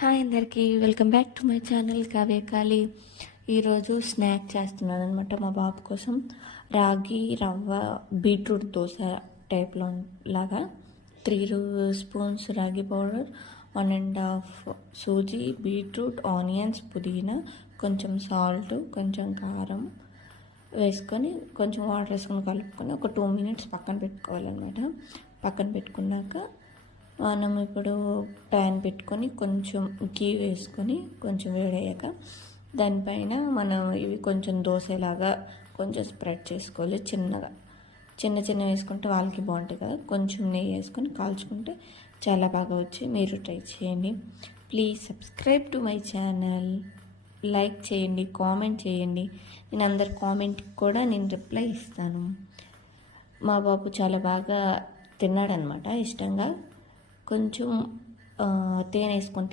Hi అందరికీ welcome back to my channel Kavyakali. ఈరోజు snack చేస్తున్నాను అనమాట మా బాబు కోసం. రాగి రవ్వ బీట్రూట్ దోశ టైప్లో లాగా 3 స్పూన్స్ రాగి పౌడర్, 1.5 సూజీ, బీట్రూట్, ఆనియన్స్, పుదీనా, కొంచెం సాల్ట్, కొంచెం కారం వేసుకొని కొంచెం వాటర్ వేసుకొని కలుపుకొని ఒక 2 మినిట్స్ పక్కన పెట్టుకోవాలన్నమాట. పక్కన పెట్టుకున్నాక మనం ఇప్పుడు ప్యాన్ పెట్టుకొని కొంచెం గీ వేసుకొని కొంచెం వేడయ్యాక దానిపైన మనం ఇవి కొంచెం దోశలాగా కొంచెం స్ప్రెడ్ చేసుకోవాలి. చిన్న వేసుకుంటే వాళ్ళకి బాగుంటుంది కదా. కొంచెం నెయ్యి వేసుకొని కాల్చుకుంటే చాలా బాగా వచ్చి మీరు ట్రై చేయండి. Please subscribe to my channel, like చేయండి, కామెంట్ చేయండి. నేను అందరి కామెంట్కి కూడా నేను రిప్లై ఇస్తాను. మా బాబు చాలా బాగా తిన్నాడనమాట, ఇష్టంగా. కొంచెం తేనె వేసుకొని